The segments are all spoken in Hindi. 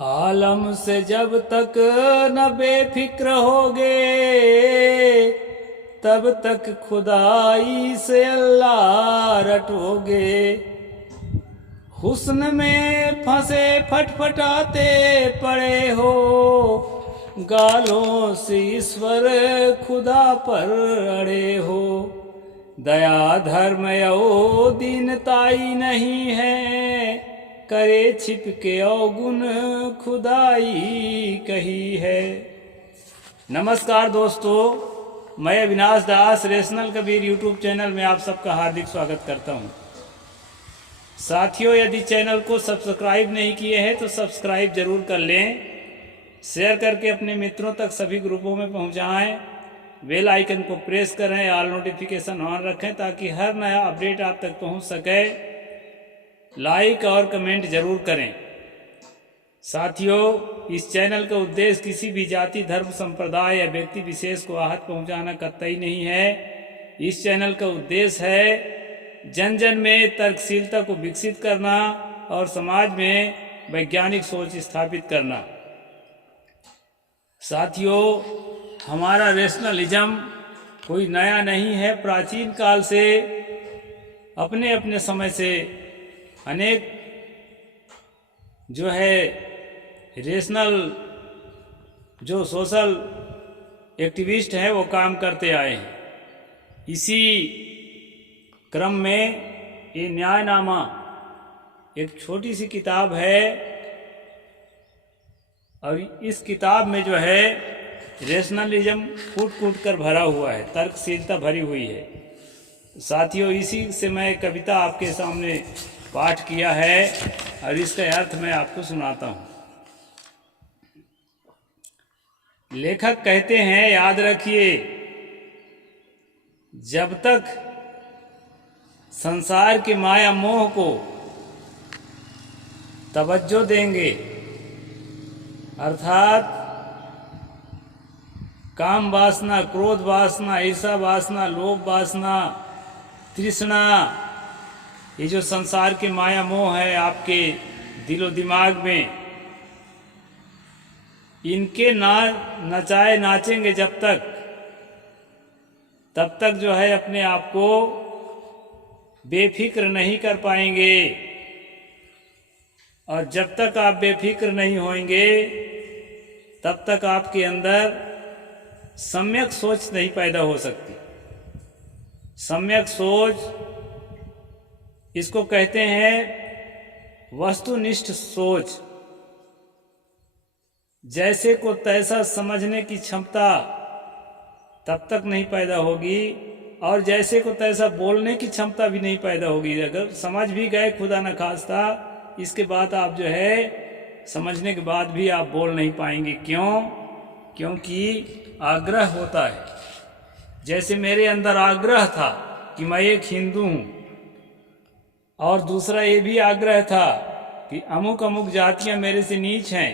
आलम से जब तक न बेफिक्र होगे तब तक खुदाई से अल्लाह रटोगे। हुस्न में फंसे फटफटाते पड़े हो, गालों से ईश्वर खुदा पर अड़े हो। दया धर्म यो दीनताई नहीं है, करे छिप के अवगुण खुदाई कही है। नमस्कार दोस्तों, मैं अविनाश दास रेशनल कबीर यूट्यूब चैनल में आप सबका हार्दिक स्वागत करता हूं। साथियों, यदि चैनल को सब्सक्राइब नहीं किए हैं तो सब्सक्राइब जरूर कर लें, शेयर करके अपने मित्रों तक सभी ग्रुपों में पहुंचाएं, बेल आइकन को प्रेस करें, ऑल नोटिफिकेशन ऑन रखें ताकि हर नया अपडेट आप तक पहुंच सके। लाइक और कमेंट जरूर करें। साथियों, इस चैनल का उद्देश्य किसी भी जाति, धर्म, संप्रदाय या व्यक्ति विशेष को आहत पहुंचाना कतई नहीं है। इस चैनल का उद्देश्य है जन जन में तर्कशीलता को विकसित करना और समाज में वैज्ञानिक सोच स्थापित करना। साथियों, हमारा रेशनलिज्म कोई नया नहीं है। प्राचीन काल से अपने अपने समय से अनेक जो है रेशनल जो सोशल एक्टिविस्ट हैं वो काम करते आए हैं। इसी क्रम में ये न्यायनामा एक छोटी सी किताब है और इस किताब में जो है रेशनलिज्म कूट कूट कर भरा हुआ है, तर्कशीलता भरी हुई है। साथियों, इसी से मैं कविता आपके सामने पाठ किया है और इसका अर्थ मैं आपको सुनाता हूँ। लेखक कहते हैं, याद रखिए, जब तक संसार के माया मोह को तवज्जो देंगे, अर्थात काम वासना, क्रोध वासना, ईर्षा वासना, लोभ वासना, तृष्णा, ये जो संसार के माया मोह है आपके दिलो दिमाग में, इनके नचाए नाचेंगे जब तक, तब तक जो है अपने आप को बेफिक्र नहीं कर पाएंगे। और जब तक आप बेफिक्र नहीं होंगे तब तक आपके अंदर सम्यक सोच नहीं पैदा हो सकती। सम्यक सोच, इसको कहते हैं वस्तुनिष्ठ सोच। जैसे को तैसा समझने की क्षमता तब तक नहीं पैदा होगी और जैसे को तैसा बोलने की क्षमता भी नहीं पैदा होगी। अगर समझ भी गए खुदा न खास्ता, इसके बाद आप जो है समझने के बाद भी आप बोल नहीं पाएंगे। क्यों? क्योंकि आग्रह होता है। जैसे मेरे अंदर आग्रह था कि मैं एक हिंदू हूं और दूसरा ये भी आग्रह था कि अमुक अमुक जातियां मेरे से नीच हैं,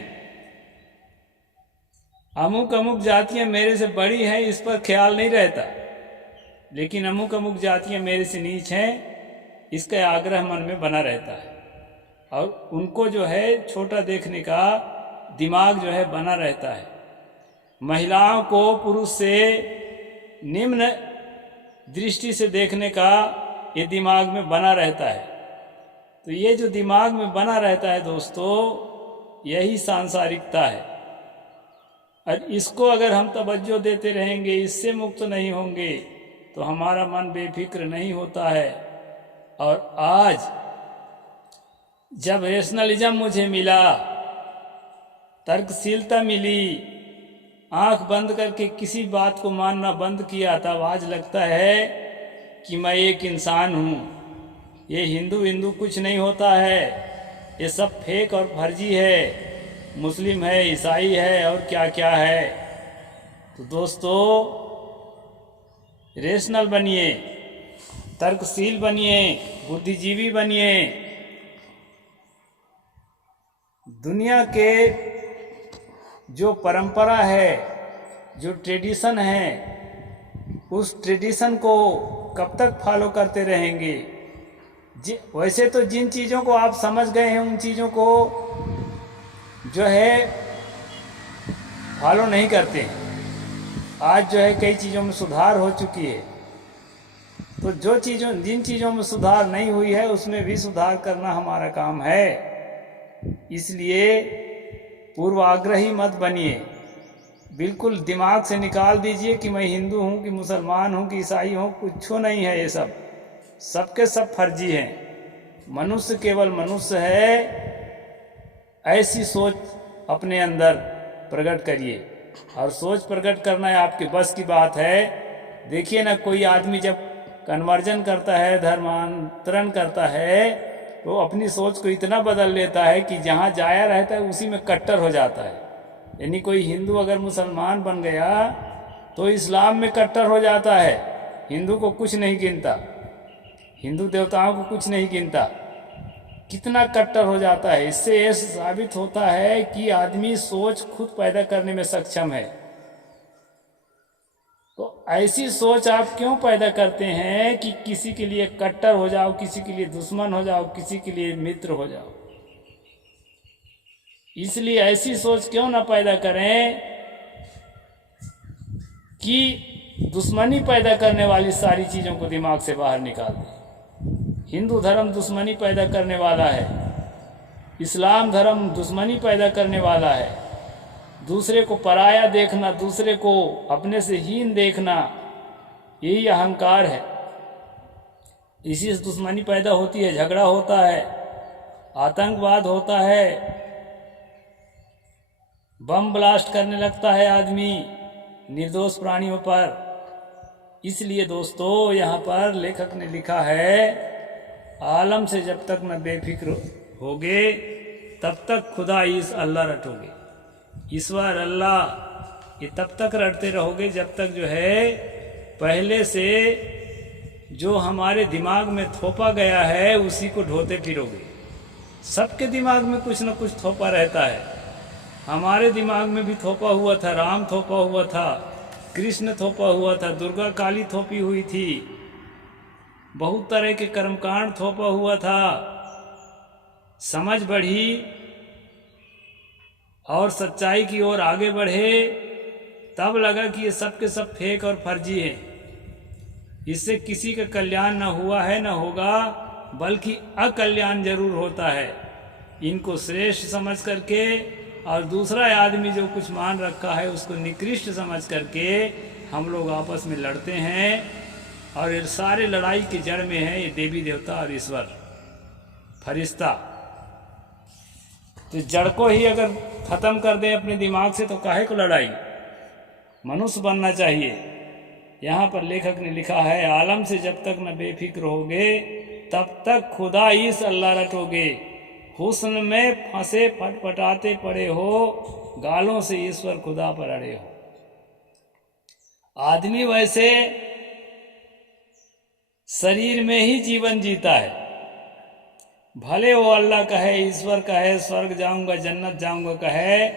अमुक अमुक जातियां मेरे से बड़ी हैं, इस पर ख्याल नहीं रहता, लेकिन अमुक अमुक जातियां मेरे से नीच हैं, इसका आग्रह मन में बना रहता है और उनको जो है छोटा देखने का दिमाग जो है बना रहता है। महिलाओं को पुरुष से निम्न दृष्टि से देखने का ये दिमाग में बना रहता है। तो ये जो दिमाग में बना रहता है दोस्तों, यही सांसारिकता है और इसको अगर हम तवज्जो देते रहेंगे, इससे मुक्त नहीं होंगे तो हमारा मन बेफिक्र नहीं होता है। और आज जब रेशनलिज्म मुझे मिला, तर्कशीलता मिली, आंख बंद करके किसी बात को मानना बंद किया, तब आज लगता है कि मैं एक इंसान हूँ। ये हिंदू हिंदू कुछ नहीं होता है, ये सब फेक और फर्जी है। मुस्लिम है, ईसाई है और क्या क्या है। तो दोस्तों, रेशनल बनिए, तर्कशील बनिए, बुद्धिजीवी बनिए। दुनिया के जो परंपरा है, जो ट्रेडिशन है, उस ट्रेडिशन को कब तक फॉलो करते रहेंगे? वैसे तो जिन चीज़ों को आप समझ गए हैं उन चीज़ों को जो है फॉलो नहीं करते हैं। आज जो है कई चीज़ों में सुधार हो चुकी है, तो जिन चीज़ों में सुधार नहीं हुई है उसमें भी सुधार करना हमारा काम है। इसलिए पूर्वाग्रही मत बनिए, बिल्कुल दिमाग से निकाल दीजिए कि मैं हिंदू हूँ कि मुसलमान हूँ कि ईसाई हूँ, कुछ नहीं है ये सब, सबके सब फर्जी हैं। मनुष्य केवल मनुष्य है। ऐसी सोच अपने अंदर प्रकट करिए, और सोच प्रकट करना है आपके बस की बात है। देखिए ना, कोई आदमी जब कन्वर्जन करता है, धर्मांतरण करता है, तो अपनी सोच को इतना बदल लेता है कि जहाँ जाया रहता है उसी में कट्टर हो जाता है। यानी कोई हिंदू अगर मुसलमान बन गया तो इस्लाम में कट्टर हो जाता है, हिंदू को कुछ नहीं गिनता, हिंदू देवताओं को कुछ नहीं गिनता, कितना कट्टर हो जाता है। इससे ये साबित होता है कि आदमी सोच खुद पैदा करने में सक्षम है। तो ऐसी सोच आप क्यों पैदा करते हैं कि किसी के लिए कट्टर हो जाओ, किसी के लिए दुश्मन हो जाओ, किसी के लिए मित्र हो जाओ। इसलिए ऐसी सोच क्यों ना पैदा करें कि दुश्मनी पैदा करने वाली सारी चीज़ों को दिमाग से बाहर निकाल दें। हिंदू धर्म दुश्मनी पैदा करने वाला है, इस्लाम धर्म दुश्मनी पैदा करने वाला है। दूसरे को पराया देखना, दूसरे को अपने से हीन देखना, यही अहंकार है। इसी से दुश्मनी पैदा होती है, झगड़ा होता है, आतंकवाद होता है, बम ब्लास्ट करने लगता है आदमी निर्दोष प्राणियों पर। इसलिए दोस्तों, यहाँ पर लेखक ने लिखा है, आलम से जब तक न बेफिक्र होगे तब तक खुदा ईस अल्लाह रटोगे। ईश्वर अल्लाह ये तब तक रटते रहोगे जब तक जो है पहले से जो हमारे दिमाग में थोपा गया है उसी को ढोते फिरोगे। सबके दिमाग में कुछ न कुछ थोपा रहता है। हमारे दिमाग में भी थोपा हुआ था, राम थोपा हुआ था, कृष्ण थोपा हुआ था, दुर्गा काली थोपी हुई थी, बहुत तरह के कर्मकांड थोपा हुआ था। समझ बढ़ी और सच्चाई की ओर आगे बढ़े, तब लगा कि ये सब के सब फेक और फर्जी है। इससे किसी का कल्याण न हुआ है न होगा, बल्कि अकल्याण जरूर होता है। इनको श्रेष्ठ समझ करके और दूसरा आदमी जो कुछ मान रखा है उसको निकृष्ट समझ करके हम लोग आपस में लड़ते हैं। और ये सारे लड़ाई की जड़ में है ये देवी देवता और ईश्वर फरिश्ता। तो जड़ को ही अगर खत्म कर दें अपने दिमाग से तो काहे को लड़ाई। मनुष्य बनना चाहिए। यहाँ पर लेखक ने लिखा है, आलम से जब तक न बेफिक्र होगे तब तक खुदा ईस अल्लाह रटोगे। हुस्न में फंसे फटफटाते पड़े हो, गालों से ईश्वर खुदा पर अड़े हो। आदमी वैसे शरीर में ही जीवन जीता है, भले वो अल्लाह कहे, ईश्वर कहे, स्वर्ग जाऊंगा, जन्नत जाऊंगा कहे,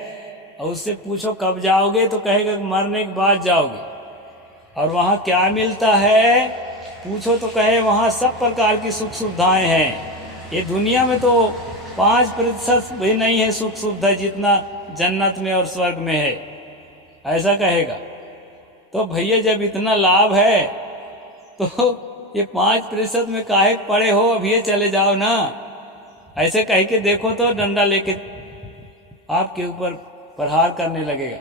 और उससे पूछो कब जाओगे तो कहेगा मरने के बाद जाओगे। और वहाँ क्या मिलता है पूछो तो कहे वहाँ सब प्रकार की सुख सुविधाएं हैं। ये दुनिया में तो 5% भी नहीं है सुख सुविधा जितना जन्नत में और स्वर्ग में है, ऐसा कहेगा। तो भैया जब इतना लाभ है तो ये 5% में काहे पड़े हो, अभी ये चले जाओ ना। ऐसे कह के देखो तो डंडा लेके आपके ऊपर प्रहार करने लगेगा।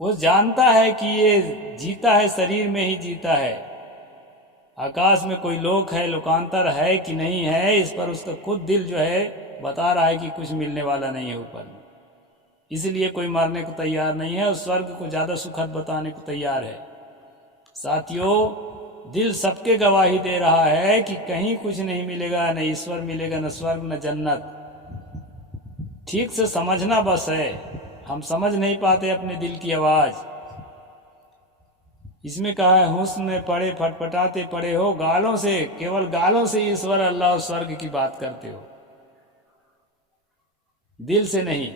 वो जानता है कि ये जीता है शरीर में ही जीता है। आकाश में कोई लोक है, लोकांतर है कि नहीं है, इस पर उसका खुद दिल जो है बता रहा है कि कुछ मिलने वाला नहीं है ऊपर। इसलिए कोई मारने को तैयार नहीं है और स्वर्ग को ज़्यादा सुखद बताने को तैयार है। साथियों, दिल सबके गवाही दे रहा है कि कहीं कुछ नहीं मिलेगा, न ईश्वर मिलेगा, न स्वर्ग, न जन्नत। ठीक से समझना बस है, हम समझ नहीं पाते अपने दिल की आवाज़। इसमें कहा है, हुस्न में पड़े फटफटाते पड़े हो, गालों से, केवल गालों से ईश्वर अल्लाह और स्वर्ग की बात करते हो, दिल से नहीं।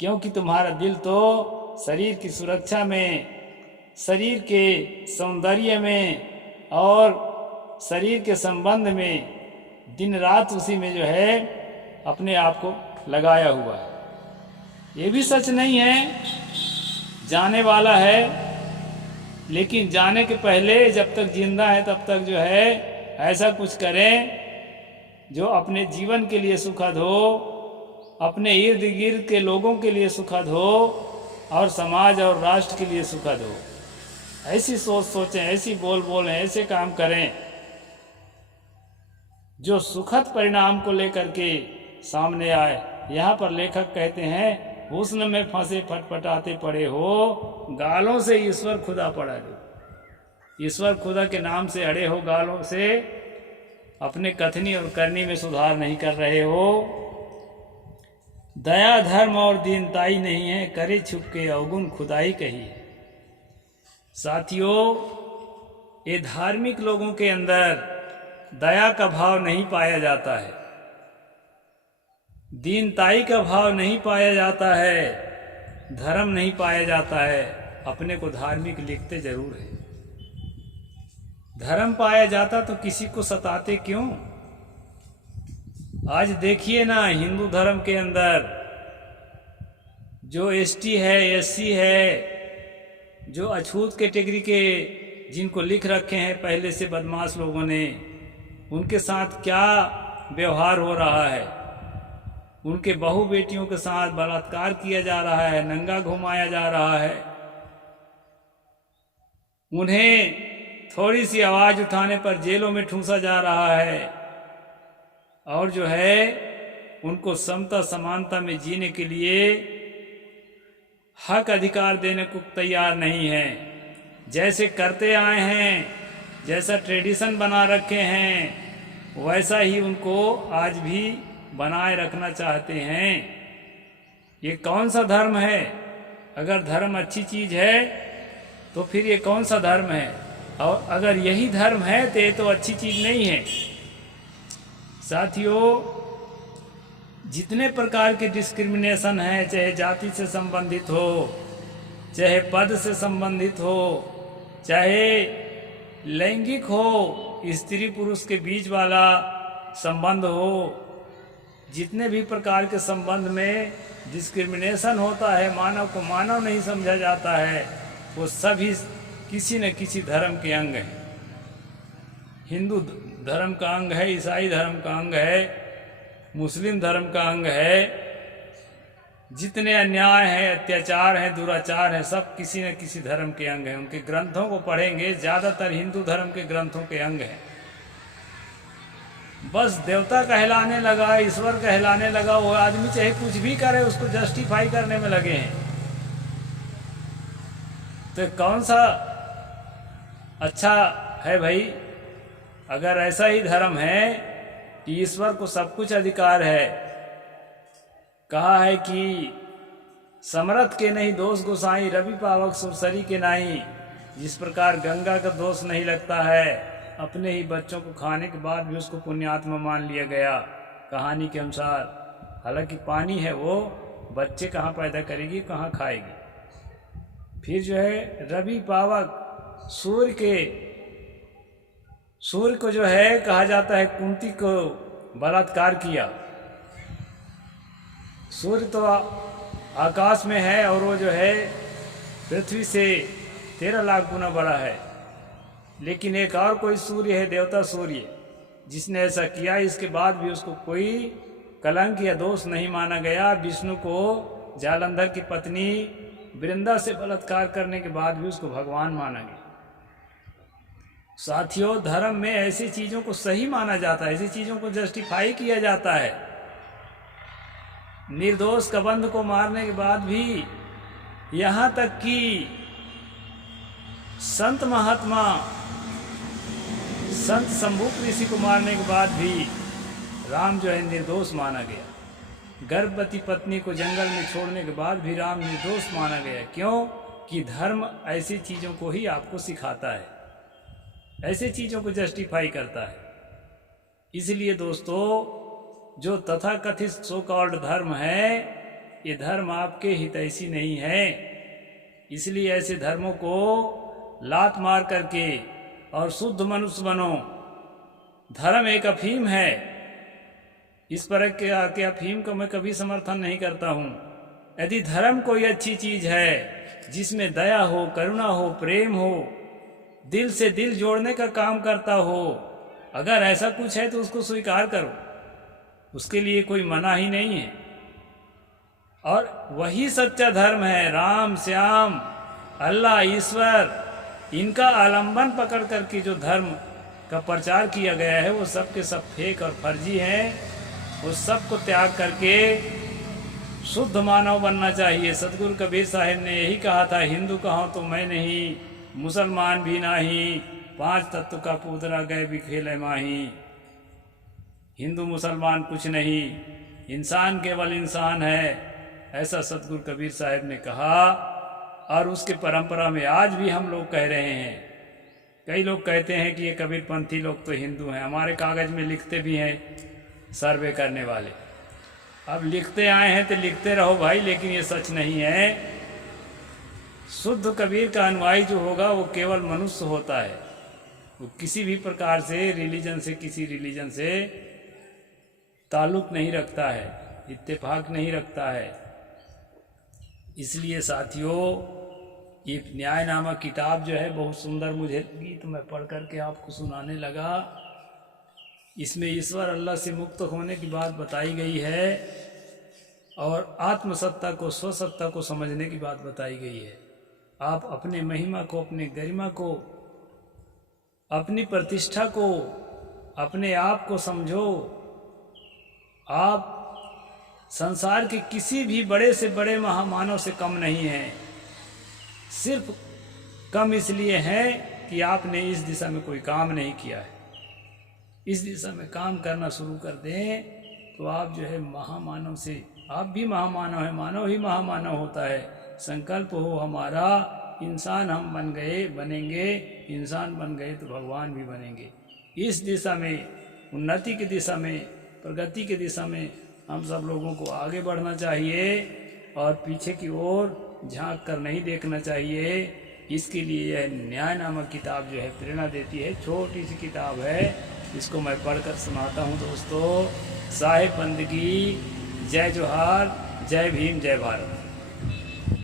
क्योंकि तुम्हारा दिल तो शरीर की सुरक्षा में, शरीर के सौंदर्य में और शरीर के संबंध में दिन रात उसी में जो है अपने आप को लगाया हुआ है। ये भी सच नहीं है, जाने वाला है, लेकिन जाने के पहले जब तक जिंदा है तब तक जो है ऐसा कुछ करें जो अपने जीवन के लिए सुखद हो, अपने इर्द गिर्द के लोगों के लिए सुखद हो और समाज और राष्ट्र के लिए सुखद हो। ऐसी सोच सोचें, ऐसी बोल बोलें, ऐसे काम करें जो सुखद परिणाम को लेकर के सामने आए। यहाँ पर लेखक कहते हैं, हुस्न में फंसे फटफटाते पड़े हो, गालों से ईश्वर खुदा पड़ा दो। ईश्वर खुदा के नाम से अड़े हो, गालों से अपने कथनी और करनी में सुधार नहीं कर रहे हो। दया धर्म और दीनताई नहीं है, करे छुप के अवगुण खुदाई कही है। साथियों, ये धार्मिक लोगों के अंदर दया का भाव नहीं पाया जाता है, दीनताई का भाव नहीं पाया जाता है, धर्म नहीं पाया जाता है। अपने को धार्मिक लिखते जरूर है। धर्म पाया जाता तो किसी को सताते क्यों? आज देखिए ना, हिंदू धर्म के अंदर जो एसटी है, एससी है, जो अछूत कैटेगरी के जिनको लिख रखे हैं पहले से बदमाश लोगों ने, उनके साथ क्या व्यवहार हो रहा है। उनके बहू बेटियों के साथ बलात्कार किया जा रहा है, नंगा घुमाया जा रहा है। उन्हें थोड़ी सी आवाज उठाने पर जेलों में ठूंसा जा रहा है, और जो है उनको समता समानता में जीने के लिए हक अधिकार देने को तैयार नहीं है। जैसे करते आए हैं, जैसा ट्रेडिशन बना रखे हैं, वैसा ही उनको आज भी बनाए रखना चाहते हैं। ये कौन सा धर्म है? अगर धर्म अच्छी चीज है तो फिर ये कौन सा धर्म है? और अगर यही धर्म है तो ये तो अच्छी चीज नहीं है। साथियों, जितने प्रकार के डिस्क्रिमिनेशन है, चाहे जाति से संबंधित हो, चाहे पद से संबंधित हो, चाहे लैंगिक हो, स्त्री पुरुष के बीच वाला संबंध हो, जितने भी प्रकार के संबंध में डिस्क्रिमिनेशन होता है, मानव को मानव नहीं समझा जाता है, वो सभी किसी न किसी धर्म के अंग हैं। हिंदू धर्म का अंग है, ईसाई धर्म का अंग है, मुस्लिम धर्म का अंग है। जितने अन्याय हैं, अत्याचार हैं, दुराचार हैं, सब किसी न किसी धर्म के अंग हैं। उनके ग्रंथों को पढ़ेंगे, ज़्यादातर हिंदू धर्म के ग्रंथों के अंग हैं। बस देवता कहलाने लगा, ईश्वर कहलाने लगा, वो आदमी चाहे कुछ भी करे उसको जस्टिफाई करने में लगे हैं। तो कौन सा अच्छा है भाई? अगर ऐसा ही धर्म है कि ईश्वर को सब कुछ अधिकार है, कहा है कि समरथ के नहीं दोष गोसाई, रवि पावक सुरसरी के नहीं। जिस प्रकार गंगा का दोष नहीं लगता है, अपने ही बच्चों को खाने के बाद भी उसको पुण्यात्मा मान लिया गया कहानी के अनुसार। हालांकि पानी है, वो बच्चे कहाँ पैदा करेगी, कहाँ खाएगी। फिर जो है रवि पावक, सूर्य को जो है कहा जाता है कुंती को बलात्कार किया। सूर्य तो आकाश में है और वो जो है पृथ्वी से 13 लाख गुना बड़ा है, लेकिन एक और कोई सूर्य है, देवता सूर्य, जिसने ऐसा किया। इसके बाद भी उसको कोई कलंक या दोष नहीं माना गया। विष्णु को जालंधर की पत्नी वृंदा से बलात्कार करने के बाद भी उसको भगवान माना गया। साथियों, धर्म में ऐसी चीजों को सही माना जाता है, ऐसी चीजों को जस्टिफाई किया जाता है। निर्दोष कबंध को मारने के बाद भी, यहाँ तक कि संत महात्मा, संत शंभु ऋषि को मारने के बाद भी राम जो है निर्दोष माना गया। गर्भवती पत्नी को जंगल में छोड़ने के बाद भी राम निर्दोष माना गया। क्यों? कि धर्म ऐसी चीजों को ही आपको सिखाता है, ऐसे चीजों को जस्टिफाई करता है। इसलिए दोस्तों, जो तथाकथित सो कॉल्ड धर्म है, ये धर्म आपके हितैषी नहीं है। इसलिए ऐसे धर्मों को लात मार करके और शुद्ध मनुष्य बनो। धर्म एक अफीम है, इस प्रकार के अफीम को मैं कभी समर्थन नहीं करता हूँ। यदि धर्म कोई अच्छी चीज है जिसमें दया हो, करुणा हो, प्रेम हो, दिल से दिल जोड़ने का काम करता हो, अगर ऐसा कुछ है तो उसको स्वीकार करो, उसके लिए कोई मना ही नहीं है। और वही सच्चा धर्म है। राम, श्याम, अल्लाह, ईश्वर, इनका आलंबन पकड़ करके जो धर्म का प्रचार किया गया है वो सब के सब फेक और फर्जी हैं। उस सब को त्याग करके शुद्ध मानव बनना चाहिए। सतगुरु कबीर साहिब ने यही कहा था, हिंदू कहो तो मैं नहीं, मुसलमान भी नहीं, 5 तत्व का पूतरा गए भी खेले माही। हिंदू मुसलमान कुछ नहीं, इंसान केवल इंसान है, ऐसा सतगुरु कबीर साहिब ने कहा। और उसके परंपरा में आज भी हम लोग कह रहे हैं। कई लोग कहते हैं कि ये कबीरपंथी लोग तो हिंदू हैं, हमारे कागज में लिखते भी हैं सर्वे करने वाले। अब लिखते आए हैं तो लिखते रहो भाई, लेकिन ये सच नहीं है। शुद्ध कबीर का अनुयायी जो होगा वो केवल मनुष्य होता है, वो किसी भी प्रकार से रिलीजन से, किसी रिलीजन से ताल्लुक नहीं रखता है, इत्तेफाक नहीं रखता है। इसलिए साथियों, ये न्याय नामक किताब जो है बहुत सुंदर मुझे लगी, तो मैं पढ़ करके आपको सुनाने लगा। इसमें ईश्वर अल्लाह से मुक्त होने की बात बताई गई है और आत्मसत्ता को, स्वसत्ता को समझने की बात बताई गई है। आप अपने महिमा को, अपने गरिमा को, अपनी प्रतिष्ठा को, अपने आप को समझो। आप संसार के किसी भी बड़े से बड़े महामानव से कम नहीं हैं। सिर्फ कम इसलिए हैं कि आपने इस दिशा में कोई काम नहीं किया है। इस दिशा में काम करना शुरू कर दें तो आप जो है महामानव से, आप भी महामानव हैं, मानव ही महामानव होता है। संकल्प हो हमारा, इंसान हम बन गए, बनेंगे, इंसान बन गए तो भगवान भी बनेंगे। इस दिशा में, उन्नति की दिशा में, प्रगति की दिशा में हम सब लोगों को आगे बढ़ना चाहिए और पीछे की ओर झांक कर नहीं देखना चाहिए। इसके लिए यह न्याय नामक किताब जो है प्रेरणा देती है। छोटी सी किताब है, इसको मैं पढ़कर सुनाता हूँ दोस्तों। साहिब बंदगी, जय जोहार, जय भीम, जय भारत।